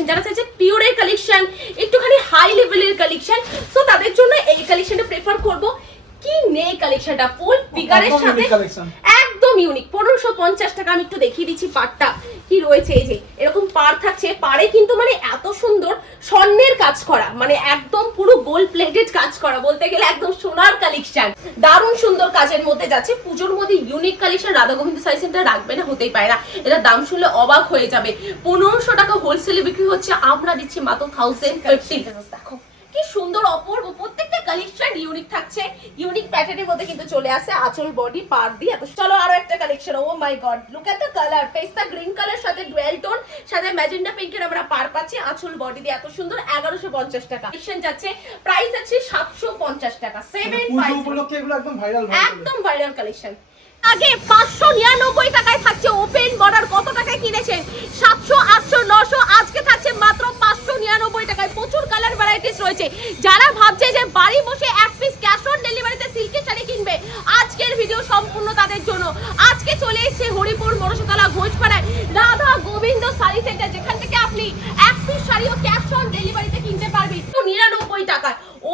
Collection যারা চাইছে পিওরের কালেকশন একটুখানি হাই লেভেলের কালেকশন সো তাদের জন্য এই কালেকশনটা প্রেফার করব। কি নে কালেকশনটা ফুল ফিগারের সাথে একদম ইউনিক পনেরোশো পঞ্চাশ টাকা আমি একটু দেখিয়ে দিচ্ছি পাটটা কি রয়েছে এই যে এরকম পার থাকছে। পারে কিন্তু মানে এত সুন্দর স্বর্ণের কাজ করা মানে একদম পুরো গোল্ড প্লেটেড কাজ করা বলতে গেলে একদম সোনার কালেকশন দারুণ সুন্দর কাজের মধ্যে যাচ্ছে। পুজোর মধ্যে ইউনিক কালেকশন রাধা গোবিন্দ সাই সেন্টার রাখবে না, হতেই পারে না। এটা দাম শুনলে অবাক হয়ে যাবে। পনেরোশো টাকা হোলসেলে বিক্রি হচ্ছে, আমরা দিচ্ছি মাত্র থাউজেন্ড ফিফটি দেখো কি সুন্দর অপূর্ব প্রত্যেকটা কালেকশন ইউনিক থাকছে। ইউনিক প্যাটার্নের মধ্যে কিন্তু চলে আসে আঁচল বডি পার দিয়ে। এত চলো আরও একটা collection oh my god look at the colour পেস্তা গ্রিন কালার সাথে ডুয়েল টোন সাথে ম্যাজেন্ডা পিঙ্কের আমরা পার পাচ্ছি আঁচল বডি দিয়ে। এত সুন্দর এগারোশো পঞ্চাশ টাকা। কালেকশন যাচ্ছে প্রাইস আছে সাতশো পঞ্চাশ টাকা। সেভেন পুজো ফাইভ উপলক্ষে এগুলো একদম ভাইরাল একদম ভাইরাল কালেকশন আগে পাঁচশো নিরানব্বই টাকায় থাকছে ওপেন বর্ডার কত টাকায় কিনেছেন? সাতশো আটশো নশো আজকে থাকছে মাত্র পাঁচশো নিরানব্বই টাকায় প্রচুর কালার ভ্যারাইটিস রয়েছে। যারা ভাবছে যে বাড়ি বসে এক পিস ক্যাশ অন ডেলিভারিতে সিল্কের শাড়ি কিনবে, আজকের ভিডিও সম্পূর্ণ তাদের জন্য। আজকে চলে এসেছে হরিপুর মনসতলা ঘোষপাড়ায়। রাধা গোবিন্দ শাড়ি সেন্টার যেখান থেকে আপনি এক পিস শাড়িও ক্যাশ অন ডেলিভারিতে কিনতে পারবেন তো নিরানব্বই টাকায় ও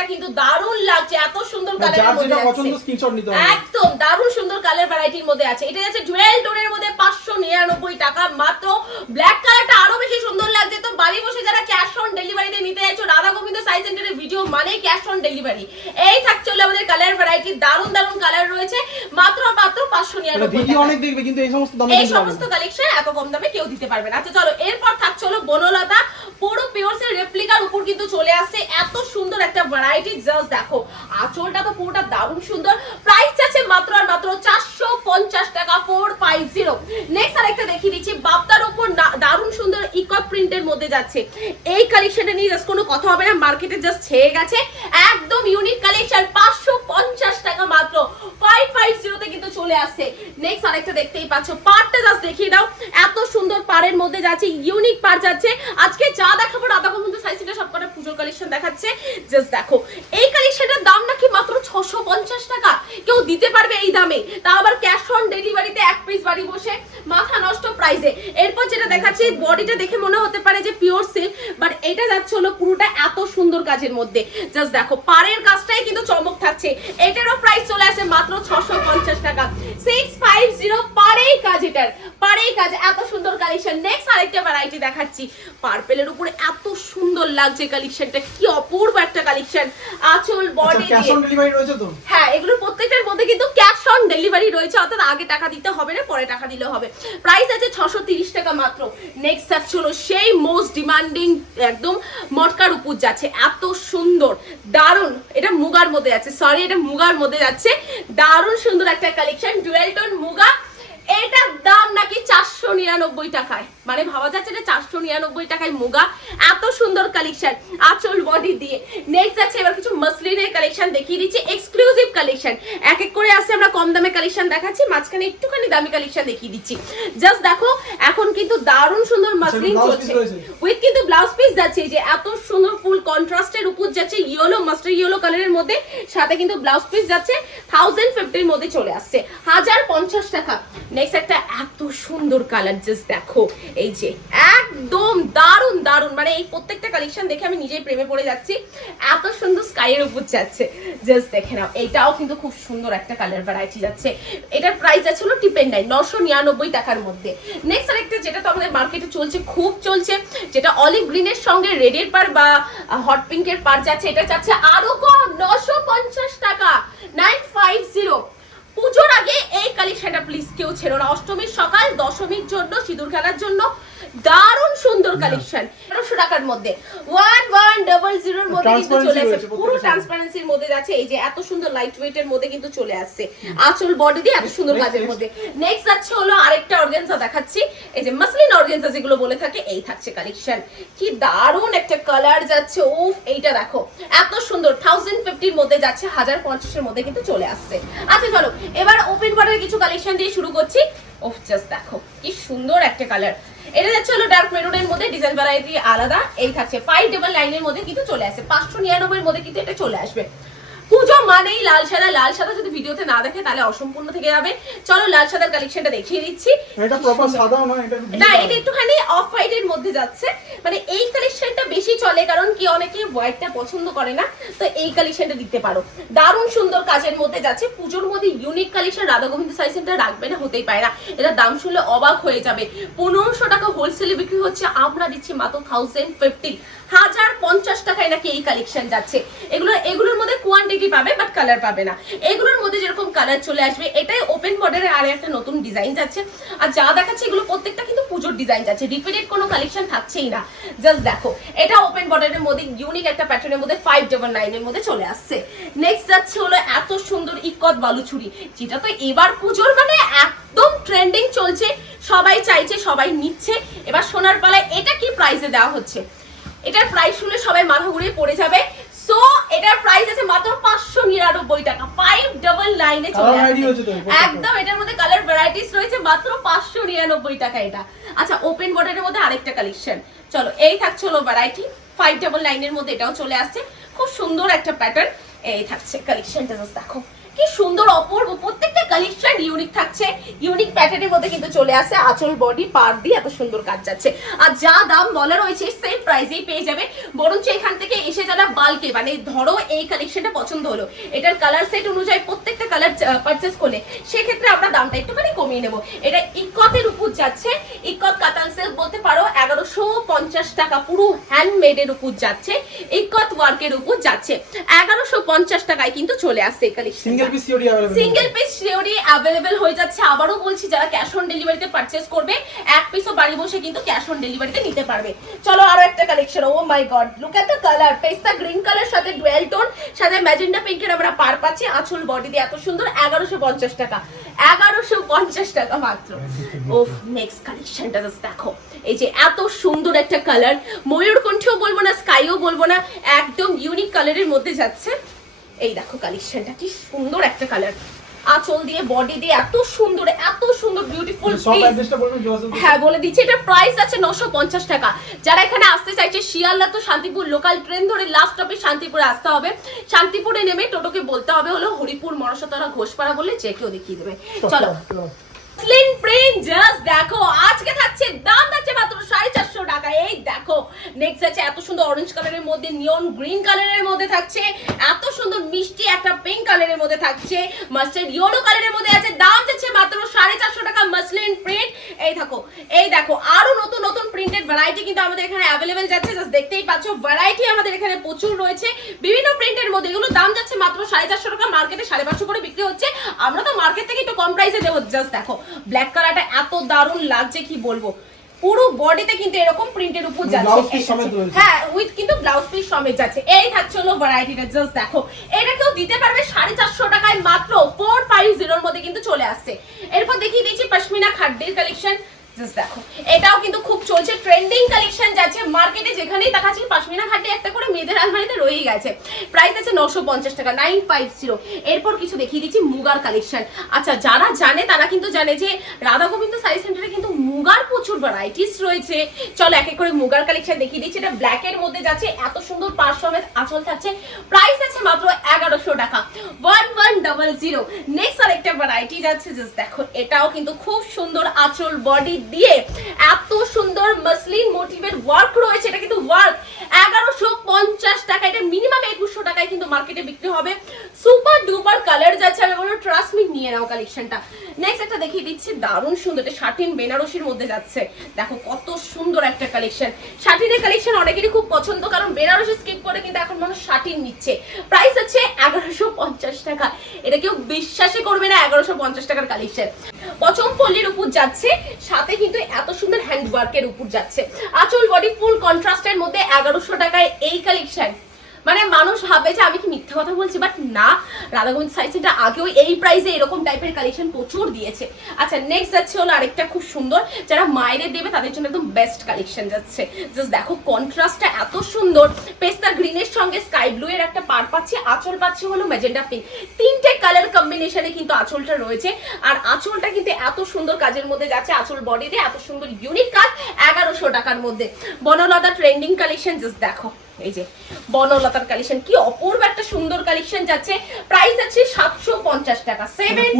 পার্পেলটা কিন্তু দারুণ লাগছে এত সুন্দর কালারের মধ্যে যেটা পছন্দ আছে। স্ক্রিনশট নিতে হবে। একদম দারুণ সুন্দর কালার ভ্যারাইটির মধ্যে আছে। এটা যাচ্ছে ডুয়েল টোনের মধ্যে পাঁচশো নিরানব্বই টাকা মাত্র। ব্ল্যাক কালারটা আরও বেশি সুন্দর লাগছে। তো বাড়ি বসে যারা ক্যাশ অন ডেলিভারিতে নিতে চাইছো রাধা গোবিন্দ সাই সেন্টারের ভিডিও মানে ক্যাশ অন ডেলিভারি এই থাকছে হলো আমাদের কালার ভ্যারাইটি দারুণ দারুণ কালার রয়েছে। মাত্র মাত্র পাঁচশো এটা নিরানব্বই ভিডিও অনেক দেখবে কিন্তু এই সমস্ত দামে এই সমস্ত কালেকশন এত কম দামে কেউ দিতে পারবে না। আচ্ছা চলো এরপর থাকছে হলো বনলতা। পুরো পিওর এর রেপ্লিকার উপর কিন্তু চলে আসছে। এত সুন্দর একটা ভ্যারাইটি জাস্ট দেখো। আঁচলটা তো পুরোটা দারুণ সুন্দর। প্রাইস আছে মাত্র আর মাত্র চারশো পঞ্চাশ টাকা ফোর ফাইভ জিরো নেক্সট আরেকটা দেখিয়ে দিচ্ছি। বাপ্তার উপর দারুণ সুন্দর ইকক প্রিন্টের মধ্যে যাচ্ছে। এই কালেকশনটা নিয়ে জাস্ট কোনো কথা হবে না। মার্কেটে জাস্ট ছেয়ে গেছে। একদম ইউনিক কালেকশন পাঁচশো পঞ্চাশ টাকা মাত্র ফাইভ ফাইভ জিরোতে কিন্তু চলে আসছে নেক্সট দেখতেই পাচ্ছ। পাড়টা জাস্ট দেখিয়ে দাও। এত সুন্দর পাড়ের মধ্যে যাচ্ছে ইউনিক পাড় যাচ্ছে। আজকে যা দেখাবো, রাধা গোবিন্দ সাইসিটা সবকটা পুজোর কালেকশন দেখাচ্ছে। জাস্ট দেখো, এই কালেকশনটার দাম নাকি মাত্র ছশো টাকা। কেউ দিতে পারবে এই দামে। তা আবার ক্যাশ অন ডেলিভারিতে এক পিস বাড়ি বসে মাথা নষ্ট প্রাইসে এরপর যেটা দেখাচ্ছি বডিটা দেখে মনে হতে পারে যে পিওর সিল্ক বাট এটা যাচ্ছে হলো পুরোটা এত সুন্দর কাজের মধ্যে। জাস্ট দেখো পাড়ের কাজটাই কিন্তু চমক থাকছে। এটারও প্রাইস চলে আসে মাত্র ছশো পঞ্চাশ টাকা। সিক্স ফাইভ জিরো পাড়েই কাজ এটার। পাড়েই কাজ এত সুন্দর কালেকশন নেক্সট আরেকটা ভ্যারাইটি দেখাচ্ছি। পার্পেলের উপরে এত সুন্দর লাগছে কালেকশনটা কি অপূর্ব একটা কালেকশন আঁচল বডি ক্যাশ অন ডেলিভারি রয়েছে তো? হ্যাঁ এগুলো প্রত্যেকটার মধ্যে কিন্তু ক্যাশ অন ডেলিভারি রয়েছে অর্থাৎ আগে টাকা দিতে হবে না পরে টাকা দিলে হবে। প্রাইস আছে ছশো টাকা মাত্র। নেক্সট হলো সেই মোস্ট ডিমান্ডিং একদম মটকার উপর যাচ্ছে। এত সুন্দর, দারুণ। এটা মুগার মধ্যে যাচ্ছে। সরি এটা মুগার মধ্যে যাচ্ছে। দারুণ সুন্দর একটা কালেকশন মুগা। এটার দাম নাকি চারশো নিরানব্বই টাকায়। মানে ভাবা যাচ্ছে এটা চারশো নিরানব্বই টাকায় মুগা। এত সুন্দর কালেকশন আঁচল বডি দিয়ে। নেক্সট আছে এবার কিছু মসলিনের কালেকশন দেখিয়ে দিচ্ছি এক্সক্লুসিভ কালেকশন এক এক করে আসছে আমরা কম দামে কালেকশন দেখাচ্ছি মাঝখানে একটুখানি দামি কালেকশন দেখিয়ে দিচ্ছি। জাস্ট দেখো এখন কিন্তু দারুণ সুন্দর মাসলিন চলছে। উইথ কিন্তু ব্লাউজ পিস যাচ্ছে যে এত সুন্দর ফুল কন্ট্রাস্টের উপর যাচ্ছে ইয়েলো মাস্টার ইয়েলো কালারের মধ্যে সাথে কিন্তু ব্লাউজ পিস যাচ্ছে থাউজেন্ড ফিফটির মধ্যে চলে আসছে। হাজার পঞ্চাশ টাকা। নেক্সট একটা এত সুন্দর কালার জাস্ট দেখো এই যে একদম দারুণ দারুণ। মানে এই প্রত্যেকটা কালেকশন দেখে আমি নিজেই প্রেমে পড়ে যাচ্ছি। এত সুন্দর স্কাইয়ের উপর যাচ্ছে। জাস্ট দেখে নাও। এটাও কিন্তু খুব সুন্দর একটা কালার ভ্যারাইটি যাচ্ছে। এটার প্রাইস আছে হলো টিপেন নাই নশো নিরানব্বই টাকার মধ্যে। নেক্সট আরেকটা যেটা তো আমাদের মার্কেটে চলছে, খুব চলছে, যেটা অলিভ গ্রিনের সঙ্গে রেডের পার বা হট পিঙ্কের পার যাচ্ছে, এটা যাচ্ছে আরও কম, নশো পঞ্চাশ টাকা। নাইন ফাইভ জিরো পুজোর আগে এই কালেকশনটা প্লিজ কেউ ছেড়ো না। অষ্টমীর সকাল, দশমীর জন্য, সিঁদুর খেলার জন্য দারুণ সুন্দর কালেকশন তেরোশো টাকার মধ্যে। ওয়ান ওয়ান ডবল জিরোর মধ্যে কিন্তু চলে আসছে পুরো ট্রান্সপারেন্সির মধ্যে যাচ্ছে। এই যে এত সুন্দর লাইট ওয়েটের মধ্যে কিন্তু চলে আসছে। আঁচল বডি দিয়ে এত সুন্দর কাজের মধ্যে। নেক্সট যাচ্ছে হলো আরেকটা অর্গানজা দেখাচ্ছি। এই যে মাসলিন অর্গানজা যেগুলো বলে থাকে এই থাকছে কালেকশন কি দারুণ একটা কালার যাচ্ছে। উফ এইটা দেখো। এত সুন্দর। থাউজেন্ড ফিফটির মধ্যে যাচ্ছে হাজার পঞ্চাশের মধ্যে কিন্তু চলে আসছে। আচ্ছা চলো এবার ওপেন বর্ডারের কিছু কালেকশন দিয়ে শুরু করছি। ওফ জাস্ট দেখো কি সুন্দর একটা কালার এটা যাচ্ছে হলো ডার্ক মেরুনের মধ্যে ডিজাইন ভ্যারাইটি আলাদা। এই থাকছে ফাইভ ডবল লাইনের মধ্যে কিন্তু চলে আসে পাঁচশো নিরানব্বইয়ের মধ্যে কিন্তু এটা চলে আসবে। পুজো মানেই লাল সাদা। লাল সাদা যদি ভিডিওতে না দেখে তাহলে অসম্পূর্ণ থেকে যাবে। চলো লাল সাদার কালেকশনটা দেখিয়ে দিচ্ছি। এটা প্রপার সাদাও নয় এটা না এটা একটুখানি অফ হোয়াইট এর মধ্যে যাচ্ছে। মানে এই কালেকশনটা বেশি চলে কারণ কি অনেকে হোয়াইটটা পছন্দ করে না। তো এই কালেকশনটা দিতে পারো। দারুণ সুন্দর কাজের মধ্যে যাচ্ছে। পুজোর মধ্যে ইউনিক কালেকশন রাধা গোবিন্দ সাই সেন্টার রাখবে না হতেই পারে না। এটা দাম শুনলে অবাক হয়ে যাবে। পনেরোশো টাকা হোলসেলে বিক্রি হচ্ছে। আমরা দিচ্ছি মাত্র থাউজেন্ড ফিফটি হাজার পঞ্চাশ টাকায় নাকি এই কালেকশন যাচ্ছে। এগুলো, এগুলোর মধ্যে পাবে বাট কালার পাবে না। এগুলোর মধ্যে যেরকম কালার চলে আসবে, এটাই ওপেন আর একটা নতুন ডিজাইন যাচ্ছে। আর যা দেখাচ্ছে এগুলো প্রত্যেকটা কিন্তু পুজোর ডিজাইন কোনো কালেকশন থাকছেই না। জাস্ট দেখো, এটা ওপেন বর্ডারের মধ্যে ইউনিক একটা মধ্যে ফাইভ নাইনের মধ্যে চলে আসছে। নেক্সট যাচ্ছে হলো এত সুন্দর বালুচুরি যেটা তো এবার পুজোর মানে একদম ট্রেন্ডিং চলছে। সবাই চাইছে, সবাই নিচ্ছে। এবার সোনার পালায় এটা কি প্রাইসে দেওয়া হচ্ছে? এটার প্রাইস শুনলে সবাই মাথা ঘুরিয়ে পড়ে যাবে। সো এটার প্রাইস আছে মাত্র পাঁচশো নিরানব্বই টাকা। ফাইভ ডাবল নাইনে চলে আসছে। একদম এটার মধ্যে কালার ভ্যারাইটিস রয়েছে মাত্র পাঁচশো নিরানব্বই টাকা এটা। আচ্ছা ওপেন বর্ডারের মধ্যে আরেকটা কালেকশন চলো এই থাকছে হলো ভ্যারাইটি ফাইভ ডাবল নাইনের মধ্যে এটাও চলে আসছে। খুব সুন্দর একটা প্যাটার্ন এই থাকছে কালেকশনটা জাস্ট দেখো। কি সুন্দর অপূর্ব, প্রত্যেকটা কালেকশন ইউনিক থাকছে। ইউনিক প্যাটার্নের মধ্যে কিন্তু চলে আসে আঁচল বডি পার দিয়ে এত সুন্দর কাজ যাচ্ছে। আর যা দাম বলা রয়েছে সেম প্রাইসেই পেয়ে যাবে। বরঞ্চ এখান থেকে এসে যারা বালকে মানে ধরো এই কালেকশনটা পছন্দ হলো, এটার কালার সেট অনুযায়ী প্রত্যেকটা কালার পারচেস করলে, সেক্ষেত্রে আমরা দামটা একটুখানি কমিয়ে নেব। এটা ইকতের উপর যাচ্ছে। ইকত কাতান সেল বলতে পারো, এগারোশো পঞ্চাশ টাকা পুরো হ্যান্ডমেডের উপর যাচ্ছে। ইকত ওয়ার্কের উপর যাচ্ছে। এগারোশো পঞ্চাশ টাকায় কিন্তু চলে আসছে এই collection single piece সিওরি available single piece সিওরি available হয়ে যাচ্ছে আবারও বলছি যারা ক্যাশ অন ডেলিভারিতে পারচেস করবে এক পিসও বাড়ি বসে কিন্তু ক্যাশ অন ডেলিভারিতে নিতে পারবে চলো আরো একটা Oh collection oh my god look at the colour pista green colour সাথে ডুয়েল টোন সাথে ম্যাজেন্ডা পিঙ্কের আমরা পার পাচ্ছি আঁচল বডি দিয়ে এত সুন্দর এগারোশো পঞ্চাশ টাকা এগারোশো পঞ্চাশ টাকা মাত্র ও নেক্সট কালেকশনটা জাস্ট দেখো এই যে এত সুন্দর একটা কালার ময়ূরকণ্ঠেও বলবো না স্কাইও বলবো না একদম ইউনিক কালারের মধ্যে যাচ্ছে এই দেখো কালেকশনটা কি সুন্দর একটা কালার আঁচল দিয়ে বডি দিয়ে এত সুন্দর এত সুন্দর বিউটিফুল সব অ্যাড্রেসটা বলবেন যোগাযোগ হ্যাঁ বলে দিচ্ছি এটা প্রাইস আছে নশো পঞ্চাশ টাকা। যারা এখানে আসতে চাইছে শিয়ালদা তো শান্তিপুর লোকাল ট্রেন ধরে লাস্ট স্টপে শান্তিপুরে আসতে হবে। শান্তিপুরে নেমে টোটোকে বলতে হবে হলো হরিপুর মনসতলা ঘোষপাড়া বলে যে কেউ দেখিয়ে দেবে। চলো। স্লিন প্রিন্ট জাস্ট দেখো, আজকে থাকছে, দাম থাকছে মাত্র সাড়ে চারশো টাকা। এই দেখো নেক্সট আছে এত সুন্দর অরেঞ্জ কালারের মধ্যে নিয়ন গ্রিন কালারের মধ্যে থাকছে, এত সুন্দর মিষ্টি একটা পিঙ্ক কালারের মধ্যে থাকছে মাস্টার্ড ইয়েলো কালারের মধ্যে আছে, দাম যাচ্ছে মাত্র সাড়ে চারশো টাকা মাসলিন প্রিন্ট এই দেখো এই দেখো, আরও নতুন নতুন প্রিন্টেড ভ্যারাইটি কিন্তু আমাদের এখানে অ্যাভেলেবেল যাচ্ছে জাস্ট দেখতেই পাচ্ছ ভ্যারাইটি আমাদের এখানে প্রচুর রয়েছে, বিভিন্ন প্রিন্টের মধ্যে, এগুলো মাত্র সাড়ে চারশো টাকা মার্কেটে সাড়ে পাঁচশো করে বিক্রি হচ্ছে। আমরা তো মার্কেট থেকে একটু কম প্রাইসে দেবো জাস্ট দেখো ব্ল্যাক কালারটা এত দারুণ লাগছে কি বলব? পুরো বডিতে কিন্তু এরকম প্রিন্টের উপর যাচ্ছে। হ্যাঁ উইথ কিন্তু ব্লাউজ পিস সমেত যাচ্ছে। এই থাকছে হলো ভ্যারাইটিটা জাস্ট দেখো। এটা কেউ দিতে পারবে সাড়ে চারশো টাকায় মাত্র ফোর ফাইভ জিরোর মধ্যে কিন্তু চলে আসছে। এরপর দেখিয়ে দিচ্ছি পশমিনা খাড্ডির কালেকশন জাস্ট দেখো। এটাও কিন্তু খুব চলছে। ট্রেন্ডিং কালেকশন যাচ্ছে মার্কেটে যেখানেই দেখাচ্ছি পাশমিনা খাটে একটা করে মেয়েদের আলমারিতে রয়েই গেছে। প্রাইস আছে নশো পঞ্চাশ টাকা নাইন ফাইভ জিরো এরপর কিছু দেখিয়ে দিচ্ছি মুগার কালেকশন আচ্ছা যারা জানে তারা কিন্তু জানে যে রাধা গোবিন্দ সাই সেন্টারে কিন্তু মুগার প্রচুর ভ্যারাইটিস রয়েছে। চলো এক এক করে মুগার কালেকশন দেখিয়ে দিচ্ছি। এটা ব্ল্যাক এর মধ্যে যাচ্ছে, এত সুন্দর পাঁচ সমেত আঁচল থাকছে। প্রাইস আছে মাত্র এগারোশো টাকা। One one double zero next আর একটা ভ্যারাইটি যাচ্ছে জাস্ট দেখো, এটাও কিন্তু খুব সুন্দর আঁচল বডি দিয়ে এত সুন্দর মাসলিন মোটিভের ওয়ার্ক রয়েছে এটা কিন্তু ওয়ার্ক এগারোশো পঞ্চাশ টাকা, এটা মিনিমাম একুশশো টাকায় কিন্তু মার্কেটে বিক্রি হবে। সুপার ডুপার কালার যাচ্ছে আমি বলব ট্রাস্ট মি নিয়ে নাও কালেকশনটা নেক্সট একটা দেখিয়ে দিচ্ছি, দারুণ সুন্দর, এটা শাটিন বেনারসির মধ্যে যাচ্ছে। দেখো, কত সুন্দর একটা কালেকশন শাটিনের কালেকশন অনেকেরই খুব পছন্দ, কারণ বেনারসি স্কিপ করে কিন্তু এখন মানুষ শাটিন নিচ্ছে। প্রাইস হচ্ছে এগারোশো পঞ্চাশ টাকা। এটা কেউ বিশ্বাসই করবে না, এগারোশো পঞ্চাশ টাকার কালেকশন পচম পল্লীর উপর যাচ্ছে, সাথে কিন্তু এত সুন্দর হ্যান্ড ওয়ার্কের উপর যাচ্ছে। আচল বডি ফুল কন্ট্রাস্টের মধ্যে এগারোশো টাকায় এই কালেকশন। মানে মানুষ ভাবে যে আমি কি মিথ্যা কথা বলছি বাট না। রাধাগঞ্জ সাইজটা আগেও এই প্রাইসে এরকম টাইপের কালেকশন প্রচুর দিয়েছে। আচ্ছা নেক্সট যাচ্ছে হলো আরেকটা খুব সুন্দর। যারা মায়েদের দেবে, তাদের জন্য একদম বেস্ট কালেকশন যাচ্ছে। জাস্ট দেখো কন্ট্রাস্টটা এত সুন্দর। পেস্তা গ্রিনের সঙ্গে স্কাই ব্লু এর একটা পার পাচ্ছি। আঁচল পাচ্ছি হলো ম্যাজেন্ডা পিঙ্ক তিনটে কালার কম্বিনেশনে কিন্তু আঁচলটা রয়েছে। আর আঁচলটা কিন্তু এত সুন্দর কাজের মধ্যে যাচ্ছে। আঁচল বডিতে এত সুন্দর ইউনিক কাজ এগারোশো টাকার মধ্যে। বনলতা ট্রেন্ডিং কালেকশন জাস্ট দেখো। এই যে বনলতার কালেকশন কি অপূর্ব একটা সুন্দর কালেকশন যাচ্ছে। প্রাইস আছে সাতশো পঞ্চাশ টাকা সেভেন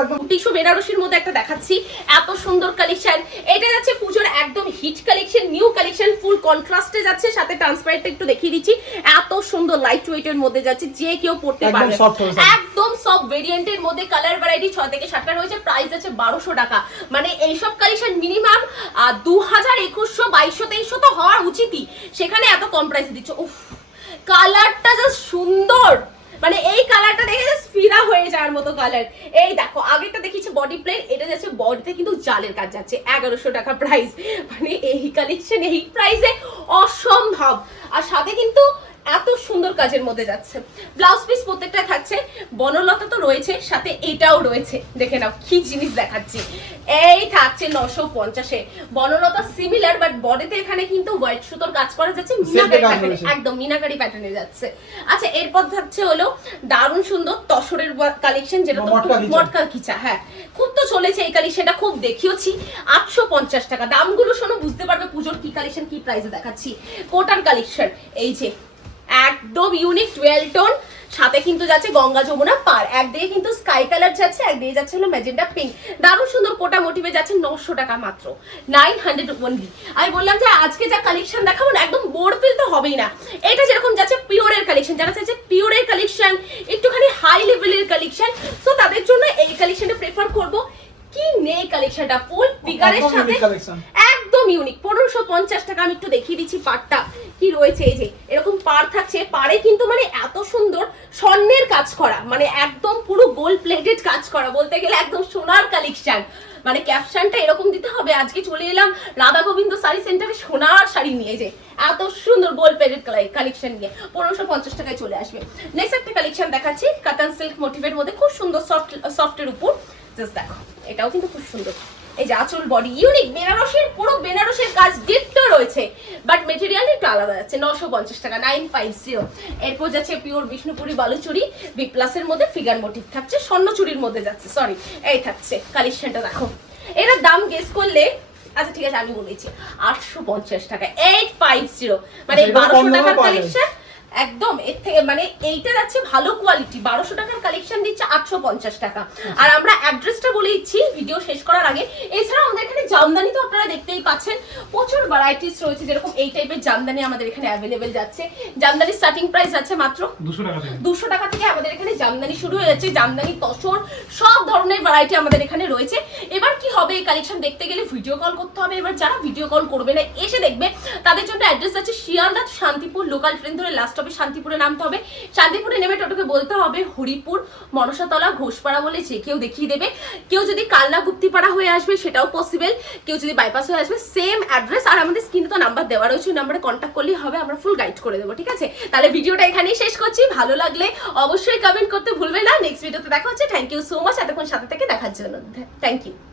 একদম টিস্যু বেনারসির মধ্যে একটা দেখাচ্ছি এত সুন্দর কালেকশন এটা যাচ্ছে পুজোর একদম hit collection new collection full কন্ট্রাস্টে যাচ্ছে সাথে ট্রান্সপারেন্ট একটু দেখিয়ে দিচ্ছি। এত সুন্দর লাইট ওয়েটের মধ্যে যাচ্ছে যে কেউ পড়তে পারবে একদম সব ভেরিয়েন্টের মধ্যে কালার ভ্যারাইটি ছয় থেকে সাতটা রয়েছে প্রাইস আছে বারোশো টাকা। মানে এইসব কালেকশন মিনিমাম দু হাজার একুশশো বাইশশো তেইশশো তো হওয়ার উচিতই। সেখানে এত কম প্রাইসে দিচ্ছ উফ কালারটা জাস্ট সুন্দর। মানে এই কালারটা দেখে জাস্ট ফিদা হয়ে যাওয়ার মতো কালার এই দেখো, আগেরটা দেখিয়েছি বডি প্লেন এটা যাচ্ছে বডিতে কিন্তু জালের কাজ যাচ্ছে, এগারোশো টাকা প্রাইস মানে এই কালেকশন এই প্রাইসে অসম্ভব। আর সাথে কিন্তু এত সুন্দর কাজের মধ্যে যাচ্ছে। ব্লাউজ পিস প্রত্যেকটা থাকছে। বনলতা তো রয়েছে সাথে এটাও রয়েছে। দেখে নাও কি জিনিস দেখাচ্ছি। এই থাকছে নশো পঞ্চাশে। বনলতা সিমিলার বাট বডিতে এখানে কিন্তু হোয়াইট সুতোর কাজ করা যাচ্ছে। মিনাকারি প্যাটার্নে একদম মিনাকারি প্যাটার্নে যাচ্ছে। আচ্ছা এরপর থাকছে হলো দারুণ সুন্দর তসরের কালেকশন যেটা মটকা খিচা। হ্যাঁ। খুব তো চলেছে এই কালেকশনটা খুব দেখিয়েছি। আটশো পঞ্চাশ টাকা। দামগুলো শোনো বুঝতে পারবে পুজোর কি কালেকশন কি প্রাইসে দেখাচ্ছি। কোটার কালেকশন এই যে একদম ইউনিক টুয়েলভ টোন সাথে কিন্তু যাচ্ছে গঙ্গা যমুনা পার। একদিকে কিন্তু স্কাই কালার যাচ্ছে, একদিকে যাচ্ছে হলো ম্যাজেন্টা পিঙ্ক দারুণ সুন্দর কোটা মোটিভে যাচ্ছে নশো টাকা মাত্র। নাইন হান্ড্রেড ওনলি আমি বললাম যে আজকে যা কালেকশন দেখাবো না, একদম বোর্ড ফিল তো হবেই না। এটা যেরকম যাচ্ছে পিওরের কালেকশন যারা চাইছে পিওরের কালেকশন একটুখানি হাই লেভেলের কালেকশন তো তাদের জন্য এই কালেকশনটা প্রেফার করব। কি নেই কালেকশনটা ফুল ফিগারের সাথে একদম ইউনিক পনেরোশো পঞ্চাশ টাকা আমি একটু দেখিয়ে দিচ্ছি পাড়টা। কি রয়েছে এই যে? এরকম পাড় থাকছে। পাড়ে কিন্তু মানে এত সুন্দর স্বর্ণের কাজ করা। মানে একদম পুরো গোল্ড প্লেটেড কাজ করা। বলতে গেলে একদম সোনার কালেকশন মানে ক্যাপশনটা এরকম দিতে হবে। আজকে চলে এলাম রাধা গোবিন্দ শাড়ি সেন্টারে সোনার শাড়ি নিয়ে। যে এত সুন্দর গোল্ড প্লেটেড কালেকশন নিয়ে। পনেরোশো পঞ্চাশ টাকায় চলে আসবে। নেক্সট একটা কালেকশন দেখাচ্ছি। কাতান সিল্ক মোটিভের মধ্যে। খুব সুন্দর সফট সফটের উপর। জাস্ট দেখো এটাও কিন্তু খুব সুন্দর। এই যে আঁচল বডি ইউনিক বেনারসের পুরো বেনারসের কাজ ডিট্টো রয়েছে বাট মেটেরিয়াল একটু আলাদা যাচ্ছে নশো পঞ্চাশ টাকা নাইন ফাইভ জিরো এরপর যাচ্ছে পিওর বিষ্ণুপুরি বালুচুরি বি প্লাসের মধ্যে ফিগার মোটিভ থাকছে স্বর্ণচুরির মধ্যে যাচ্ছে সরি এই থাকছে কালেকশনটা দেখো। এটার দাম গেস করলে আচ্ছা ঠিক আছে আমি বলেছি আটশো পঞ্চাশ টাকা এইট ফাইভ জিরো মানে আচ্ছা, বারোশো টাকার কালেকশন একদম এর থেকে মানে এইটা যাচ্ছে ভালো কোয়ালিটি বারোশো টাকার কালেকশন দিচ্ছে আটশো পঞ্চাশ টাকা। আর আমরা অ্যাড্রেসটা বলে দিচ্ছি ভিডিও শেষ করার আগে। এছাড়া আমাদের এখানে জামদানি তো আপনারা দেখতেই পাচ্ছেন প্রচুর ভ্যারাইটিস রয়েছে যেরকম এই টাইপের জামদানি আমাদের এখানে অ্যাভেলেবেল যাচ্ছে। জামদানি স্টার্টিং প্রাইস আছে মাত্র দুশো টাকা থেকে। দুশো টাকা থেকে আমাদের এখানে জামদানি শুরু হয়ে যাচ্ছে জামদানি তসর সব ধরনের ভ্যারাইটি আমাদের এখানে রয়েছে। এবার কি হবে এই কালেকশন দেখতে গেলে ভিডিও কল করতে হবে। এবার যারা ভিডিও কল করবে না এসে দেখবে তাদের জন্য অ্যাড্রেস আছে শিয়ালদা লোকাল ট্রেন ধরে লাস্ট হবে শান্তিপুরে নামতে হবে। শান্তিপুরে নেমে টোটোকে বলতে হবে, হরিপুর, মনসাতলা, ঘোষপাড়া বলে যে কেউ দেখিয়ে দেবে। কেউ যদি কালনা গুপ্তিপাড়া হয়ে আসবে, সেটাও পসিবল কেউ যদি বাইপাস হয়ে আসবে সেম অ্যাড্রেস আর আমাদের স্ক্রিনে তো নাম্বার দেওয়া রয়েছে, ওই নাম্বারে কন্ট্যাক্ট করলেই হবে, আমরা ফুল গাইড করে দেবো, ঠিক আছে? তাহলে ভিডিওটা এখানেই শেষ করছি। ভালো লাগলে অবশ্যই কমেন্ট করতে ভুলবে না। নেক্সট ভিডিওতে দেখা হচ্ছে। থ্যাংক ইউ সো মাচ এতক্ষণ সাথে থেকে দেখার জন্য। Thank you